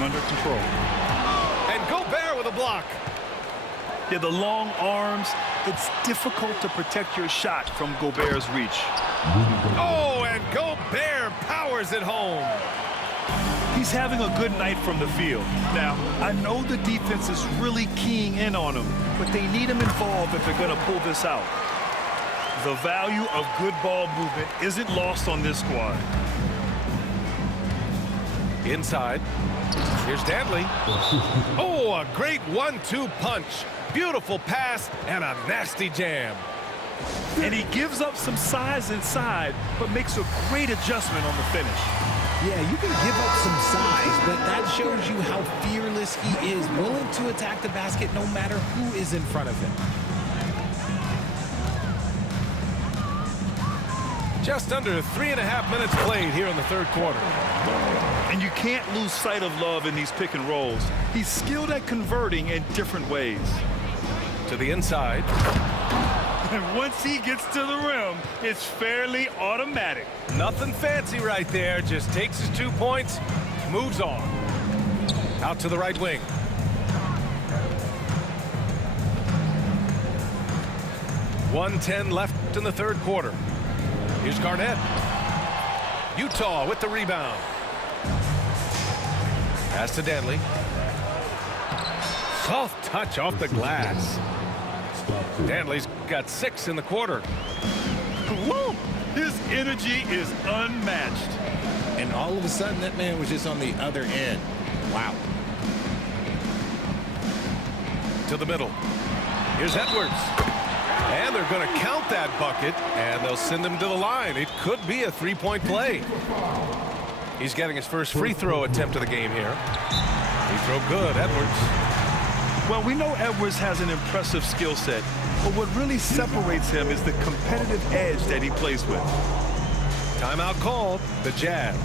everything under control. And Gobert with a block. Yeah, the long arms, it's difficult to protect your shot from Gobert's reach. Oh, and Gobert powers it home. He's having a good night from the field. Now, I know the defense is really keying in on him, but they need him involved if they're going to pull this out. The value of good ball movement isn't lost on this squad. Inside. Here's Dantley. Oh, a great 1-2 punch. Beautiful pass and a nasty jam. And he gives up some size inside, but makes a great adjustment on the finish. Yeah, you can give up some size, but that shows you how fearless he is, willing to attack the basket no matter who is in front of him. Just under 3.5 minutes played here in the third quarter. And you can't lose sight of Love in these pick and rolls. He's skilled at converting in different ways. To the inside. And once he gets to the rim, it's fairly automatic. Nothing fancy right there. Just takes his 2 points, moves on. Out to the right wing. .110 left in the third quarter. Here's Garnett. Utah with the rebound. Pass to Dantley. Soft touch off the glass. Dantley's got 6 in the quarter. Woo! His energy is unmatched. And all of a sudden, that man was just on the other end. Wow. To the middle. Here's Edwards. And they're going to count that bucket, and they'll send him to the line. It could be a three-point play. He's getting his first free throw attempt of the game here. Free throw good, Edwards. Well, we know Edwards has an impressive skill set, but what really separates him is the competitive edge that he plays with. Timeout called, the Jazz.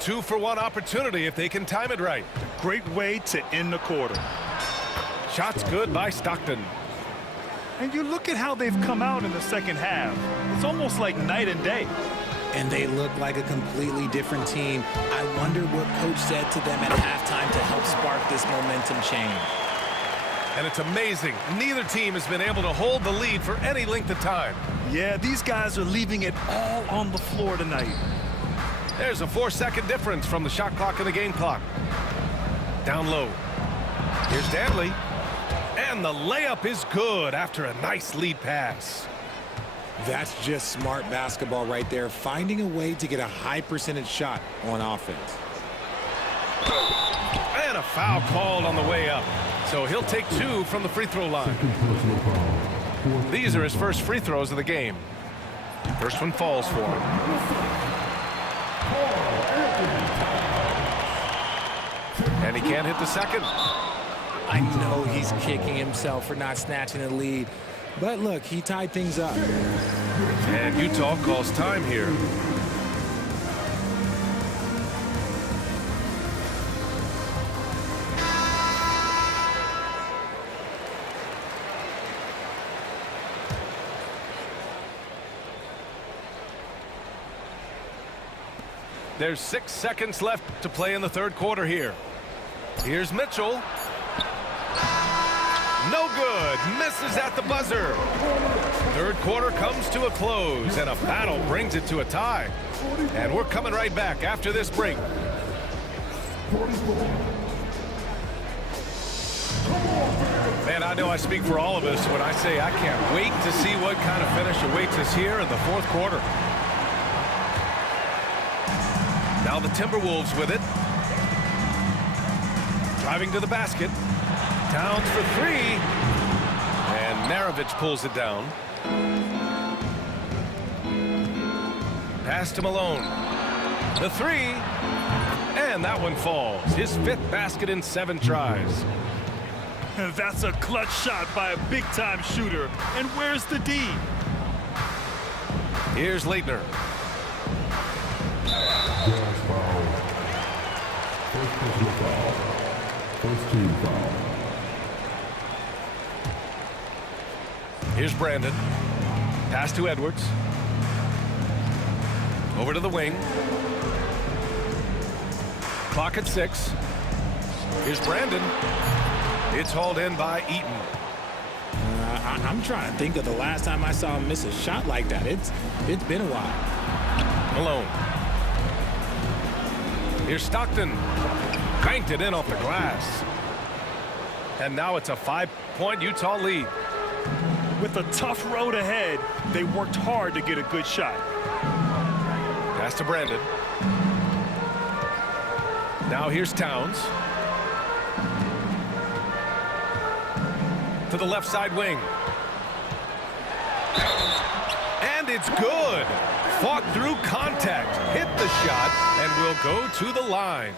Two-for-one opportunity if they can time it right. Great way to end the quarter. Shots good by Stockton. And you look at how they've come out in the second half. It's almost like night and day. And they look like a completely different team. I wonder what coach said to them at halftime to help spark this momentum change. And it's amazing. Neither team has been able to hold the lead for any length of time. Yeah, these guys are leaving it all on the floor tonight. There's a 4-second difference from the shot clock and the game clock. Down low. Here's Dantley. And the layup is good after a nice lead pass. That's just smart basketball right there, finding a way to get a high percentage shot on offense. And a foul called on the way up. So he'll take 2 from the free throw line. These are his first free throws of the game. First one falls for him. And he can't hit the second. I know he's kicking himself for not snatching the lead. But look, he tied things up. And Utah calls time here. There's 6 seconds left to play in the third quarter here. Here's Mitchell. No good. Misses at the buzzer. Third quarter comes to a close, and a battle brings it to a tie. And we're coming right back after this break. Man, I know I speak for all of us when I say I can't wait to see what kind of finish awaits us here in the fourth quarter. Now the Timberwolves with it. Driving to the basket. Towns for 3. And Maravich pulls it down. Pass to Malone. The 3. And that one falls. His 5th basket in 7 tries. That's a clutch shot by a big-time shooter. And where's the D? Here's Leitner. personal foul. First team foul. Here's Brandon. Pass to Edwards. Over to the wing. Clock at 6. Here's Brandon. It's hauled in by Eaton. I'm trying to think of the last time I saw him miss a shot like that. It's been a while. Malone. Here's Stockton. Banked it in off the glass. And now it's a 5-point Utah lead. With a tough road ahead, they worked hard to get a good shot. Pass to Brandon. Now here's Towns. To the left side wing. And it's good. Fought through contact. Hit the shot and will go to the line.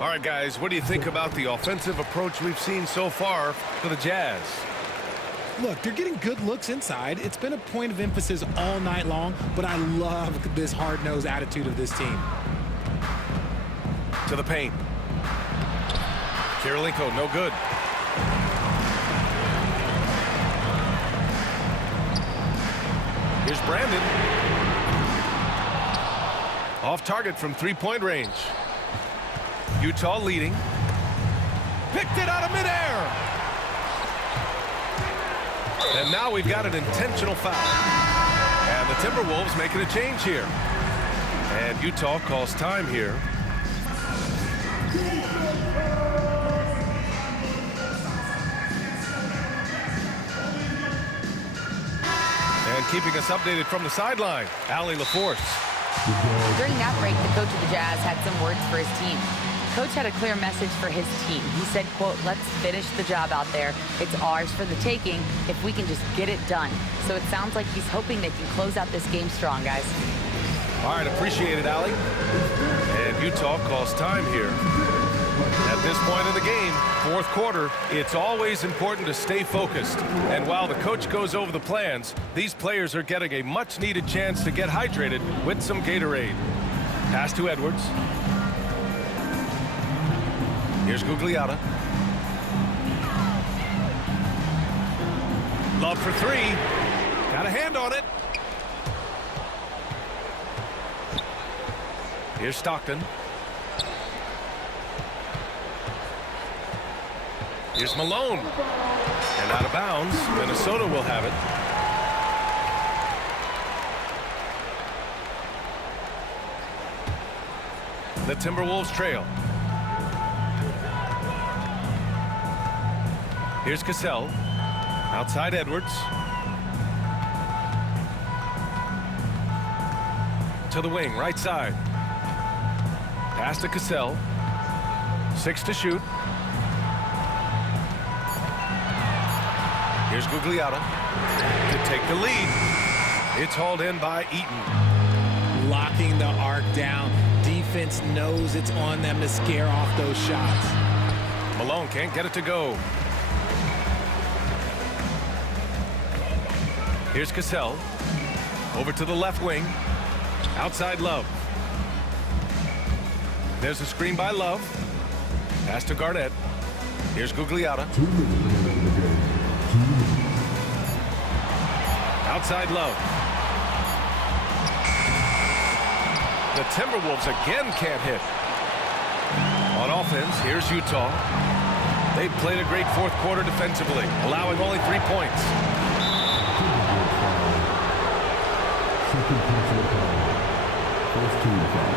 All right, guys, what do you think about the offensive approach we've seen so far for the Jazz? Look, they're getting good looks inside. It's been a point of emphasis all night long, but I love this hard-nosed attitude of this team. To the paint. Kirilenko, no good. Here's Brandon. Off target from three-point range. Utah leading. Picked it out of midair. And now we've got an intentional foul. And the Timberwolves making a change here. And Utah calls time here. And keeping us updated from the sideline, Allie LaForce. During that break, the coach of the Jazz had some words for his team. Coach had a clear message for his team. He said, quote, "Let's finish the job out there. It's ours for the taking if we can just get it done." So it sounds like he's hoping they can close out this game strong, guys. All right, appreciate it, Allie. And Utah calls time here. At this point in the game, fourth quarter, it's always important to stay focused. And while the coach goes over the plans, these players are getting a much-needed chance to get hydrated with some Gatorade. Pass to Edwards. Here's Gugliotta. Love for three. Got a hand on it. Here's Stockton. Here's Malone. And out of bounds. Minnesota will have it. The Timberwolves trail. Here's Cassell. Outside Edwards. To the wing, right side. Pass to Cassell. 6 to shoot. Here's Gugliotta to take the lead. It's hauled in by Eaton. Locking the arc down. Defense knows it's on them to scare off those shots. Malone can't get it to go. Here's Cassell. Over to the left wing. Outside Love. There's a screen by Love. Pass to Garnett. Here's Gugliotta. Outside Love. The Timberwolves again can't hit. On offense, here's Utah. They've played a great fourth quarter defensively, allowing only 3 points. Second personal foul. First team foul.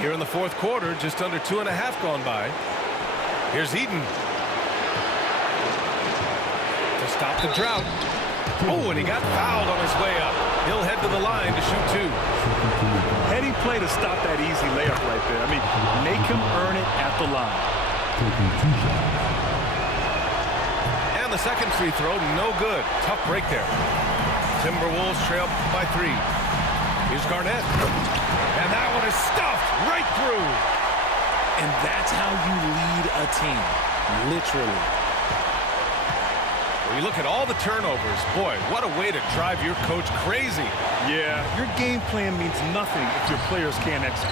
Here in the fourth quarter, just under 2.5 gone by. Here's Eaton. To stop the drought. Oh, and he got fouled on his way up. He'll head to the line to shoot 2. Heady play to stop that easy layup right there. I mean, make him earn it at the line. Taking 2 shots. And the second free throw, no good. Tough break there. Timberwolves trail by 3. Here's Garnett. And that one is stuffed right through. And that's how you lead a team. Literally. When you look at all the turnovers, boy, what a way to drive your coach crazy. Yeah, your game plan means nothing if your players can't execute.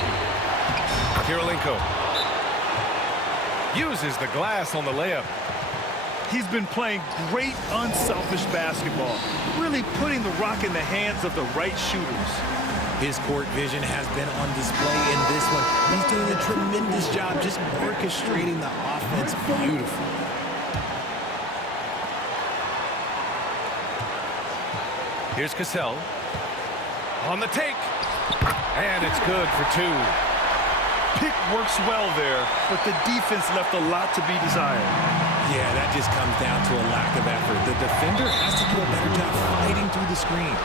Kirilenko uses the glass on the layup. He's been playing great, unselfish basketball, really putting the rock in the hands of the right shooters. His court vision has been on display in this one. He's doing a tremendous job just orchestrating the offense beautifully. Here's Cassell on the take, and it's good for two. Pick works well there, but the defense left a lot to be desired. Yeah, that just comes down to a lack of effort. The defender has to do a better job fighting through the screen.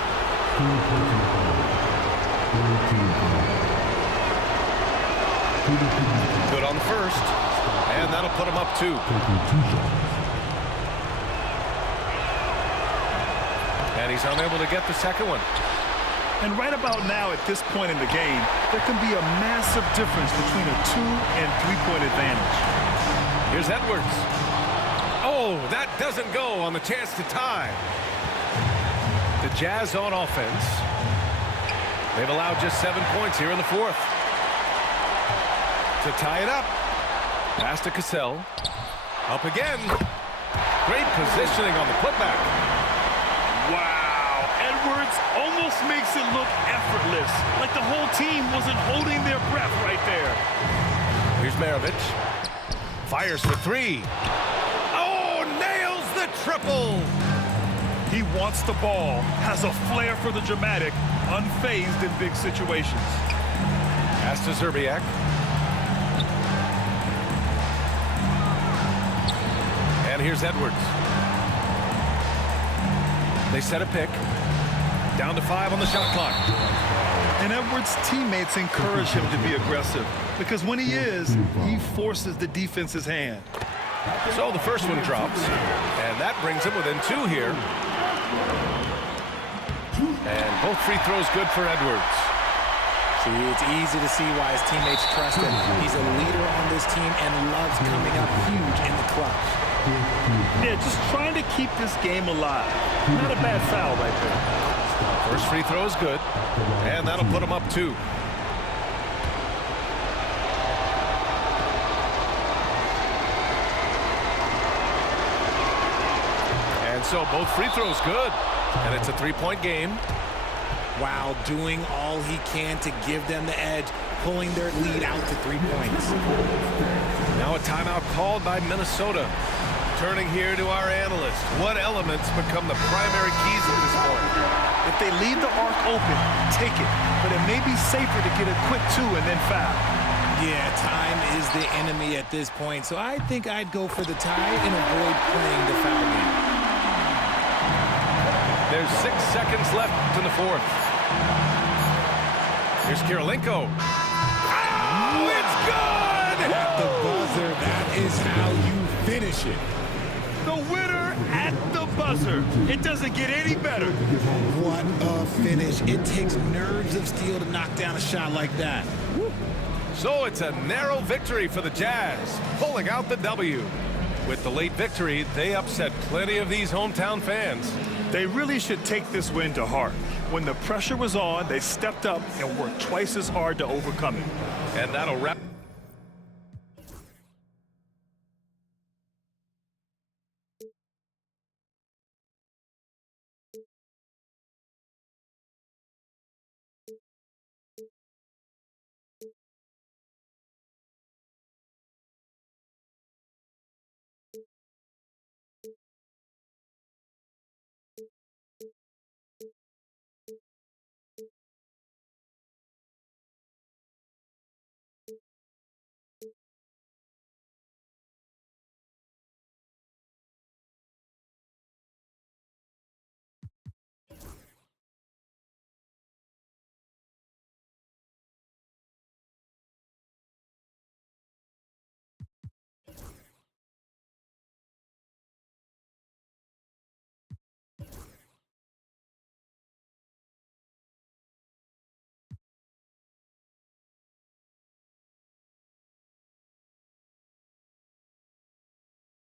Good on the first, and that'll put him up two. And he's unable to get the second one. And right about now, at this point in the game, there can be a massive difference between a 2- and 3-point advantage. Here's Edwards. Oh, that doesn't go on the chance to tie. The Jazz on offense. They've allowed just 7 points here in the fourth. To tie it up. Pass to Cassell. Up again. Great positioning on the putback. Wow, Edwards almost makes it look effortless, like the whole team wasn't holding their breath right there. Here's Maravich. Fires for three. Oh, nails the triple. He wants the ball, has a flair for the dramatic, unfazed in big situations. Pass to Zerbiak. And here's Edwards. They set a pick. Down to 5 on the shot clock. And Edwards' teammates encourage him to be aggressive, because when he is, he forces the defense's hand. So the first one drops, and that brings him within 2 here. And both free throws good for Edwards. See, it's easy to see why his teammates trust him. He's a leader on this team and loves coming up huge in the clutch. Yeah, just trying to keep this game alive. Not a bad foul right there. First free throw is good, and that'll put him up 2. And so both free throws good, and it's a 3-point game. While doing all he can to give them the edge, pulling their lead out to 3 points. Now a timeout called by Minnesota. Turning here to our analyst. What elements become the primary keys at this point? If they leave the arc open, take it. But it may be safer to get a quick 2 and then foul. Yeah, time is the enemy at this point, so I think I'd go for the tie and avoid playing the foul game. There's 6 seconds left in the fourth. Here's Kirilenko. Oh, it's good! At the buzzer, that is how you finish it. The winner at the buzzer. It doesn't get any better. What a finish. It takes nerves of steel to knock down a shot like that. So it's a narrow victory for the Jazz, pulling out the W. With the late victory, they upset plenty of these hometown fans. They really should take this win to heart. When the pressure was on, they stepped up and worked twice as hard to overcome it. And that'll wrap